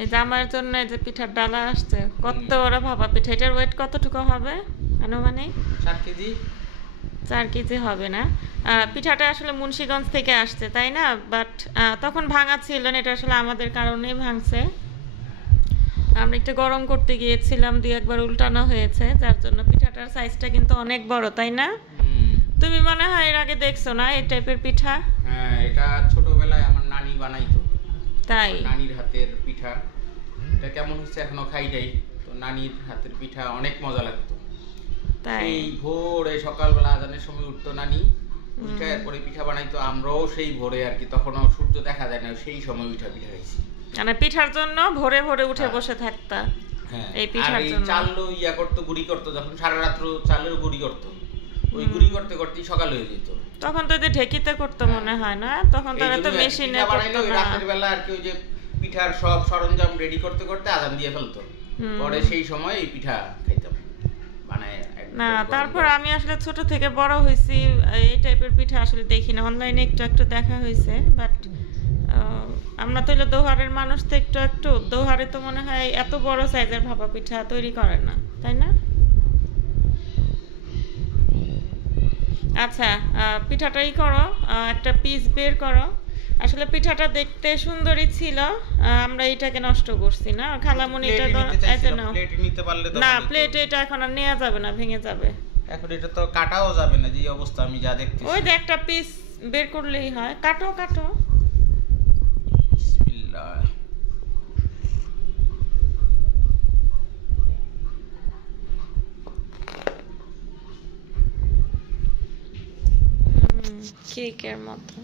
এই যে আমার জন্য এই যে পিঠার ডালা আসছে, কত বড় ভাপা পিঠা। এটার ওয়েট কতটুকু হবে আনুমানিক? 4 কেজি। 4 কেজি হবে না। পিঠাটা আসলে মুন্সিগঞ্জ থেকে আসছে, তাই না? বাট তখন ভাঙা ছিল না, এটা আসলে আমাদের কারণেই ভাঙছে। আমরা একটু গরম করতে গিয়েছিলাম, 2-1 বার উল্টানো হয়েছে, যার জন্য পিঠাটার সাইজটা কিন্তু অনেক বড়, তাই না? তুমি মনে হয় এর আগে দেখছো না এই টাইপের পিঠা? হ্যাঁ, এটা ছোটবেলায় আমার নানি বানাইতো। তাই নানির হাতের পিঠা, এটা কেমন হচ্ছে এখনো খাই নাই। তো নানির হাতের পিঠা অনেক মজা লাগতো। তাই এই ভোরে সকালবেলা আজানের সময় উঠতো নানি, উঠে এরপরে পিঠা বানাইতো। আমরাও সেই ভোরে আর কি, তখনও সূর্য দেখা যায় না, সেই সময় পিঠা খাইছি। মানে পিঠার জন্য ভোরে ভোরে উঠে বসে থাকতা। হ্যাঁ, এই পিঠার জন্য চাল ইয়া করতো, গুড়ি করতো, যখন সারা রাত্র চালের গুড়ি করতো, ওই গুড়ি করতে করতেই সকাল হয়ে যেত। তখন তো যে ঢেকিতে করতো মনে হয় না, তখন তো এত মেশিনে করতো না। রাতের বেলা আর কি ওই যে পিঠার সব সরঞ্জাম রেডি করতে করতে আজান দিয়ে ফেলতো, পরে সেই সময় এই পিঠা খাইতাম বানায়। না, তারপর আমি আসলে ছোট থেকে বড় হয়েছি, এই টাইপের পিঠা আসলে দেখি না। অনলাইনে একটু একটু দেখা হয়েছে, বাট আমরা তো হলো দোহারের মানুষ, তো একটু একটু দোহারে তো মনে হয় এত বড় সাইজের ভাপা পিঠা তৈরি করে না, তাই না? আচ্ছা, পিঠাটাই করো, একটা পিস বের করো। আসলে পিঠাটা দেখতে সুন্দরই ছিল, আমরা এটাকে নষ্ট করছি না। খালামণি এটা না, প্লেটে এটা এখন আর নেওয়া যাবে না, ভেঙে যাবে। এখন এটা তো কাটাও যাবে না, যে অবস্থা আমি যা দেখতেছি। ওই যে একটা পিস বের করলেই হয়। কাটো কাটো। বিসমিল্লাহ। কেকের মতো।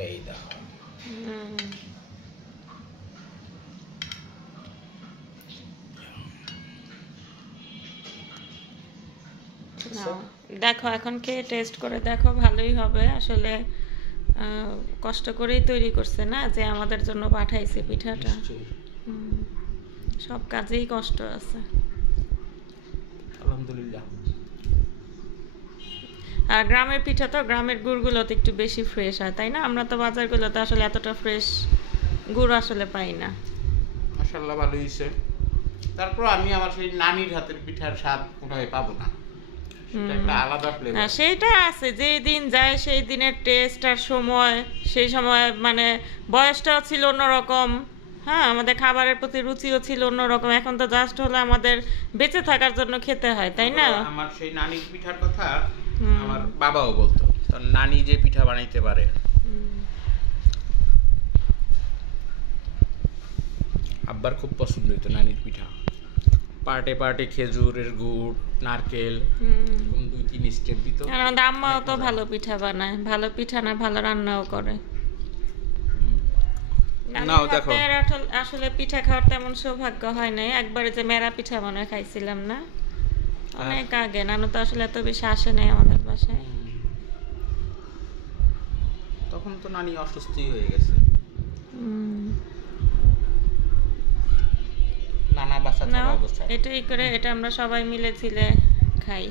এই দেখো, দেখো এখন খেয়ে টেস্ট করে দেখো, ভালোই হবে আসলে। কষ্ট করেই তৈরি করছে না, যে আমাদের জন্য পাঠাইছে পিঠাটা। সব কাজেই কষ্ট আছে, আলহামদুলিল্লাহ। আর গ্রামের পিঠা তো, গ্রামের গুড়গুলোতে একটু বেশি ফ্রেশ হয়, তাই না? আমরা তো বাজারগুলোতে আসলে এতটা ফ্রেশ গুড় আসলে পাই না। মাশাআল্লাহ, ভালো হয়েছে। তারপর আমি আমার সেই নানির হাতের পিঠার স্বাদ কোথায় পাবো না, একটা আলাদা ফ্লেভার। সেইটা আছে, যেই দিন যায় সেই দিনের টেস্ট আর সময়, সেই সময় মানে বয়সটাও ছিল অন্যরকম। হ্যাঁ, আমাদের খাবারের প্রতি রুচিও ছিল অন্যরকম। এখন তো জাস্ট হলো আমাদের বেঁচে থাকার জন্য খেতে হয়, তাই না? আমার সেই নানির পিঠার কথা আমার বাবাও বলতো, তো নানি যে পিঠা বানাইতে পারে। আব্বার খুব পছন্দ হইতো নানির পিঠা। পার্টে পার্টে খেজুরের গুড়, নারকেল, 2-3 স্টেপ দিত। আর আমাদের আম্মাও তো ভালো পিঠা বানায়, ভালো পিঠা না ভালো রান্নাও করে। নাও দেখো, আসলে পিঠা খাওয়ার তেমন সৌভাগ্য হয় নাই। একবারে যে মেরা পিঠা মনে খাইছিলাম না, অনেক আগে। নানু তো আসলে এত বেশি আসে নাই আমাদের বাসায়। তখন তো নানি অসুস্থই হয়ে গেছে। এটাই করে, এটা আমরা সবাই মিলে ছিলে খাই।